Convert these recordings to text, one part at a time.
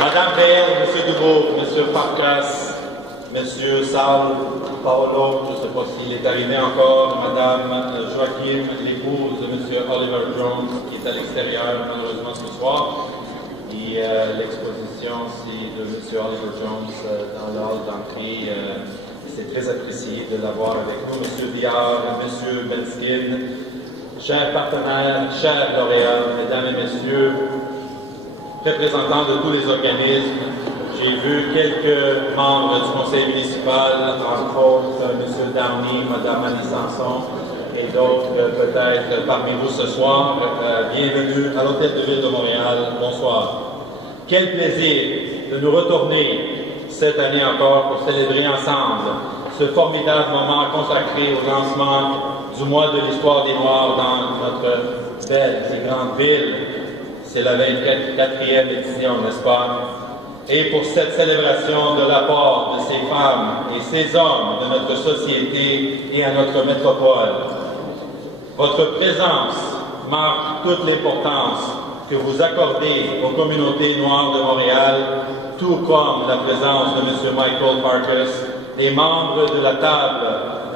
Madame Réel, Monsieur Dubourg, Monsieur Farkas, Monsieur Sal, Paolo, je ne sais pas s'il est arrivé encore, Madame Joachim, l'épouse de Monsieur Oliver Jones, qui est à l'extérieur malheureusement ce soir. Et l'exposition de M. Oliver Jones dans l'hall d'entrée, c'est très apprécié de l'avoir avec nous. M. Diard, M. Benskin, chers partenaires, chers lauréats, mesdames et messieurs, représentants de tous les organismes, j'ai vu quelques membres du conseil municipal, entre autres M. Downey, Mme Annie Sanson, et d'autres peut-être parmi vous ce soir. Bienvenue à l'Hôtel de Ville de Montréal. Bonsoir. Quel plaisir de nous retourner cette année encore pour célébrer ensemble ce formidable moment consacré au lancement du mois de l'histoire des Noirs dans notre belle et grande ville. C'est la 24e édition, n'est-ce pas? Et pour cette célébration de l'apport de ces femmes et ces hommes de notre société et à notre métropole. Votre présence marque toute l'importance que vous accordez aux communautés noires de Montréal, tout comme la présence de M. Michael Farkas, les membres de la table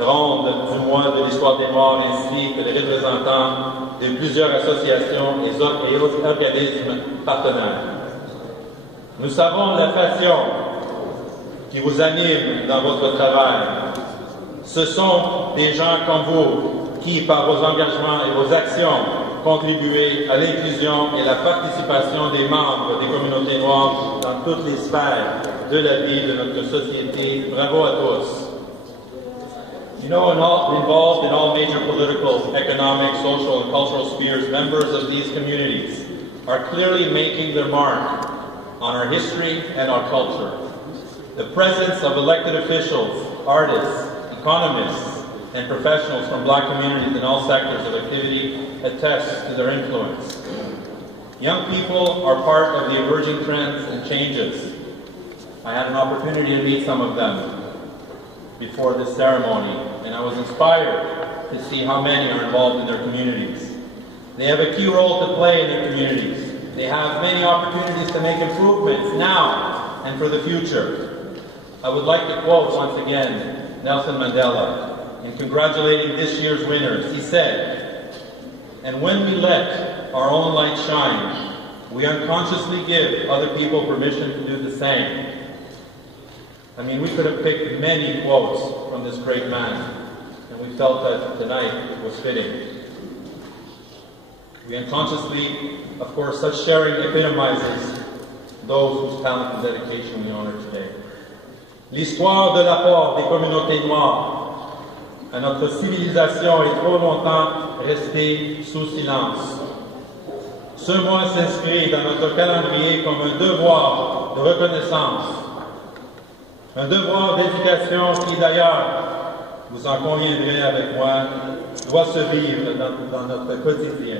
ronde du mois de l'histoire des Noirs, ainsi que les représentants de plusieurs associations et autres organismes partenaires. Nous savons la passion qui vous anime dans votre travail. Ce sont des gens comme vous qui, par vos engagements et vos actions, contribuez à l'inclusion et la participation des membres des communautés noires dans toutes les sphères de la vie de notre société. Bravo à tous. You know, involved in all major political, economic, social, and cultural spheres, members of these communities are clearly making their mark on our history and our culture. The presence of elected officials, artists, economists, and professionals from Black communities in all sectors of activity attests to their influence. Young people are part of the emerging trends and changes. I had an opportunity to meet some of them before this ceremony, and I was inspired to see how many are involved in their communities. They have a key role to play in their communities. They have many opportunities to make improvements now and for the future. I would like to quote once again Nelson Mandela in congratulating this year's winners. He said, "And when we let our own light shine, we unconsciously give other people permission to do the same." I mean, we could have picked many quotes from this great man, and we felt that tonight was fitting. We unconsciously, of course, such sharing epitomizes those whose talent and dedication we honor today. L'histoire de l'apport des communautés noires à notre civilisation est trop longtemps restée sous silence. Ce mois s'inscrit dans notre calendrier comme un devoir de reconnaissance, un devoir d'éducation qui d'ailleurs, vous en conviendrez avec moi, doit se vivre dans notre quotidien.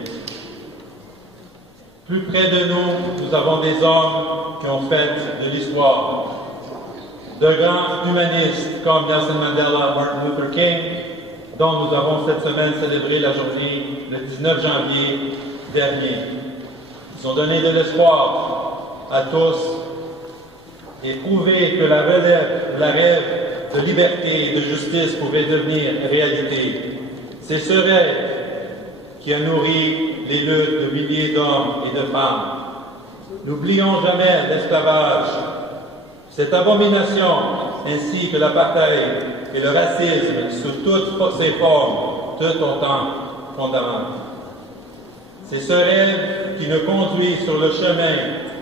Plus près de nous, nous avons des hommes qui ont fait de l'histoire. De grands humanistes comme Nelson Mandela, Martin Luther King, dont nous avons cette semaine célébré la journée le 19 janvier dernier. Ils ont donné de l'espoir à tous et prouvé que la rêve de liberté et de justice pouvait devenir réalité. C'est ce rêve qui a nourri les luttes de milliers d'hommes et de femmes. N'oublions jamais l'esclavage, cette abomination, ainsi que l'apartheid et le racisme sous toutes ses formes, tout autant condamnables. C'est ce rêve qui nous conduit sur le chemin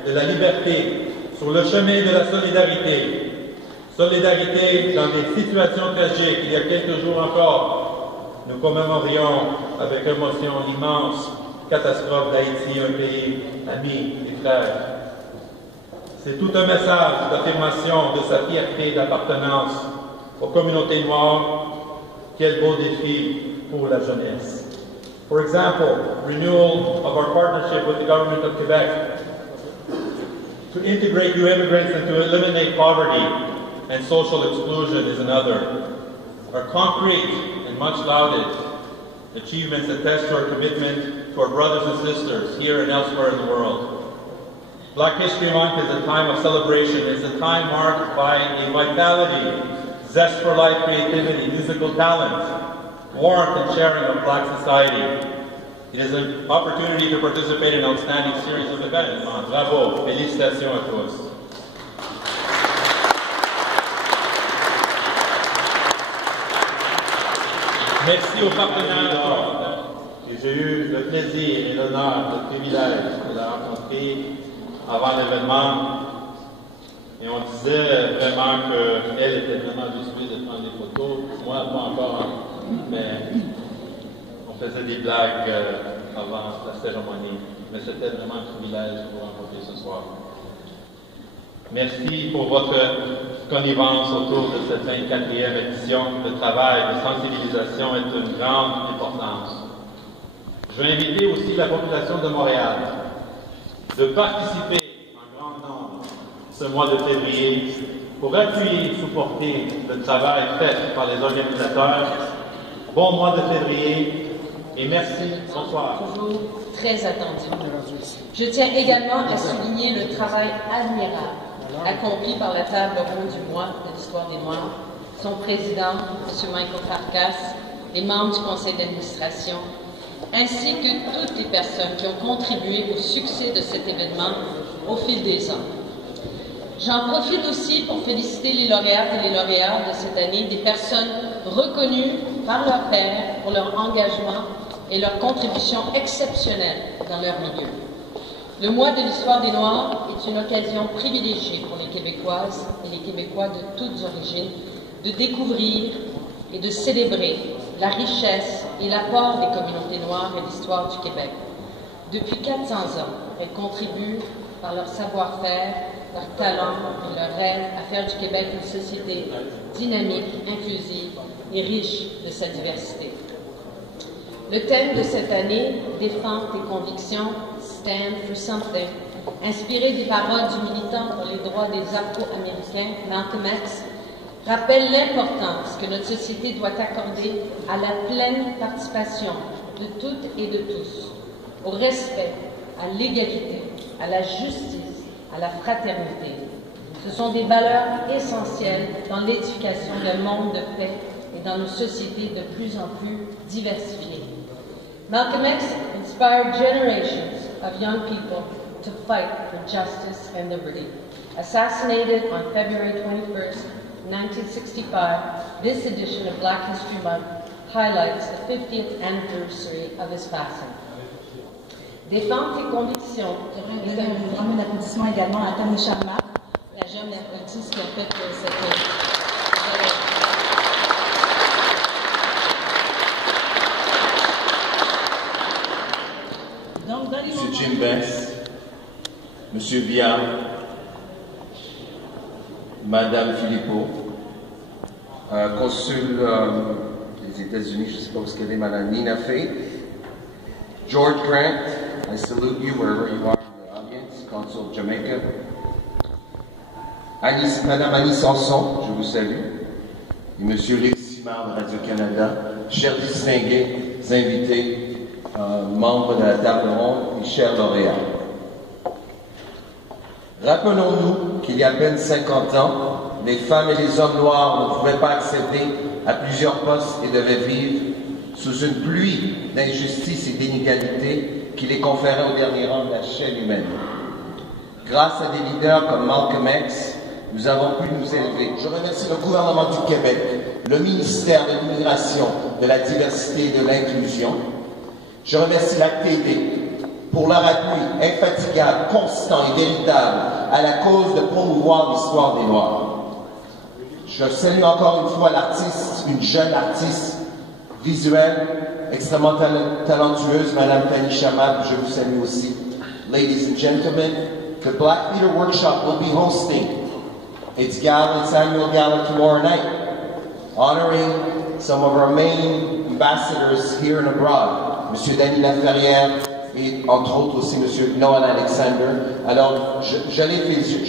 de la liberté, sur le chemin de la solidarité. Solidarité dans des situations tragiques. Il y a quelques jours encore, nous commémorions avec émotion l'immense catastrophe d'Haïti, un pays ami et frère. C'est tout un message d'affirmation de sa fierté d'appartenance aux communautés noires. Quel beau défi pour la jeunesse. For example, renewal of our partnership with the government of Quebec to integrate new immigrants and to eliminate poverty and social exclusion is another. Our concrete and much lauded achievements attest to our commitment to our brothers and sisters here and elsewhere in the world. Black History Month is a time of celebration. It's a time marked by a vitality, zest for life, creativity, musical talent, warmth and sharing of Black society. It is an opportunity to participate in an outstanding series of events. Bravo, félicitations à tous. Merci aux partenaires que j'ai eu le plaisir et l'honneur, le privilège de la rencontrer avant l'événement. Et on disait vraiment qu'elle était vraiment habituée de prendre des photos. Moi, pas encore, mais on faisait des blagues avant la cérémonie. Mais c'était vraiment un privilège de vous rencontrer ce soir. Merci pour votre connivence autour de cette 24e édition. Le travail de sensibilisation est d'une grande importance. Je vais inviter aussi la population de Montréal de participer en grand nombre ce mois de février pour appuyer et supporter le travail fait par les organisateurs. Bon mois de février et merci. Bonsoir. Toujours très attendu. Je tiens également à souligner le travail admirable accompli par la table ronde du mois de l'histoire des Noirs, son président, M. Michael Farkas, les membres du conseil d'administration, ainsi que toutes les personnes qui ont contribué au succès de cet événement au fil des ans. J'en profite aussi pour féliciter les lauréates et les lauréats de cette année, des personnes reconnues par leurs pairs pour leur engagement et leur contribution exceptionnelle dans leur milieu. Le mois de l'histoire des Noirs est une occasion privilégiée pour les Québécoises et les Québécois de toutes origines de découvrir et de célébrer la richesse et l'apport des communautés noires à l'histoire du Québec. Depuis 400 ans, elles contribuent par leur savoir-faire, leur talent et leur rêve à faire du Québec une société dynamique, inclusive et riche de sa diversité. Le thème de cette année, Défends tes convictions, Stand for Something, inspiré des paroles du militant pour les droits des Afro-Américains, Malcolm X, rappelle l'importance que notre société doit accorder à la pleine participation de toutes et de tous, au respect, à l'égalité, à la justice, à la fraternité. Ce sont des valeurs essentielles dans l'édification d'un monde de paix et dans nos sociétés de plus en plus diversifiées. Malcolm X inspired generations of young people to fight for justice and liberty. Assassinated on February 21st, 1965, this edition of Black History Month highlights the 50th anniversary of his passing. Défends tes convictions. J'aimerais un applaudissement également à Tanisha Mapp, la jeune artiste qui a fait cette Monsieur Jim Bess, Monsieur Vian, Madame Philippot, consul des États-Unis, je ne sais pas où est-ce Madame Nina Faith, George Grant, I salute you wherever you are in the audience, Consul of Jamaica, Madame Annie Sanson, je vous salue, et Monsieur Rick Simard de Radio-Canada, chers distingués invités, membres de la table ronde et chers lauréats. Rappelons-nous qu'il y a à peine 50 ans, les femmes et les hommes noirs ne pouvaient pas accéder à plusieurs postes et devaient vivre sous une pluie d'injustice et d'inégalité qui les conférait au dernier rang de la chaîne humaine. Grâce à des leaders comme Malcolm X, nous avons pu nous élever. Je remercie le gouvernement du Québec, le ministère de l'Immigration, de la Diversité et de l'Inclusion. Je remercie la TD pour leur appui infatigable, constant et véritable à la cause de promouvoir l'histoire des Noirs. Je salue encore une fois l'artiste, une jeune artiste visuelle, extrêmement talentueuse, Madame Tanisha Mapp, je vous salue aussi. Ladies and gentlemen, the Black Theater Workshop will be hosting its annual gala tomorrow night, honoring some of our main ambassadors here and abroad. M. Danny Laferrière et entre autres aussi M. Noel Alexander. Alors, je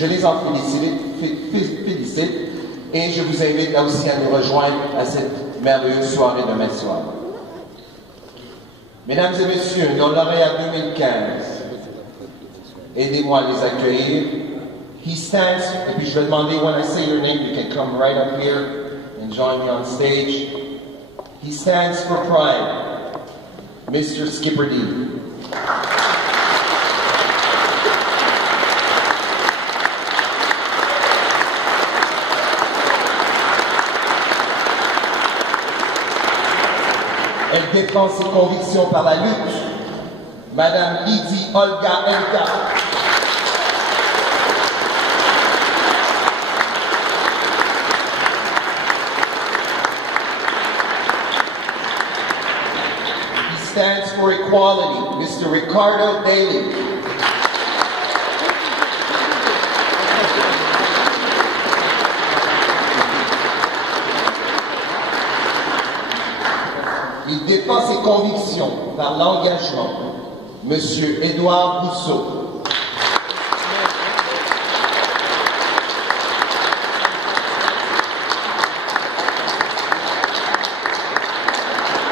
les en félicite et je vous invite là aussi à nous rejoindre à cette merveilleuse soirée demain soir. Mesdames et messieurs, nos lauréats 2015, aidez-moi à les accueillir. He stands, et puis je vais demander, when I say your name, you can come right up here and join me on stage. He stands for pride, Mr. Skipper D. Elle défend ses convictions par la lutte. Madame Lydie Olga Elka. He stands for equality, Mr. Ricardo Daly. Il défend ses convictions par l'engagement, Monsieur Édouard Rousseau.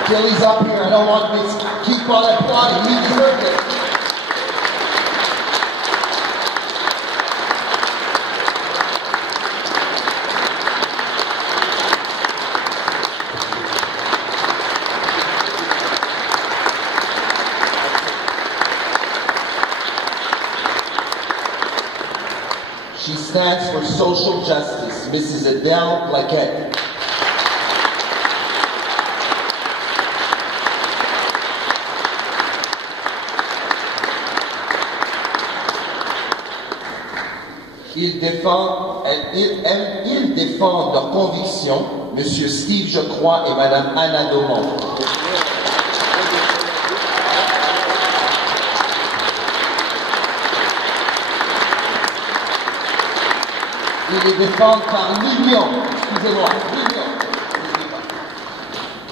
Till he's up here, I don't want this. Keep on applauding, he deserves it. She stands for social justice, Mrs. Adele Blaquette. Ils défendent leurs convictions, Monsieur Steve Jecroix et Madame Anna Daumont. Ils les défendent par l'union. Excusez-moi, l'union.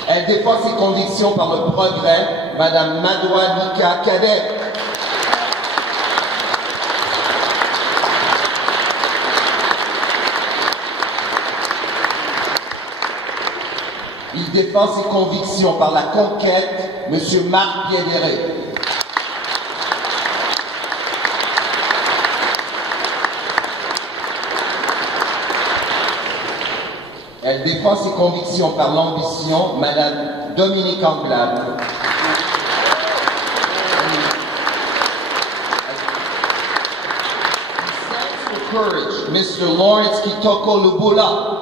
Elle défend ses convictions par le progrès, Madame Madoua Nika Cadet. Il défend ses convictions par la conquête, Monsieur Marc Piedéré. Elle défend ses convictions par l'ambition, Madame Dominique Anglade. He stands for courage, Mr. Lawrence Kitoko Lubula.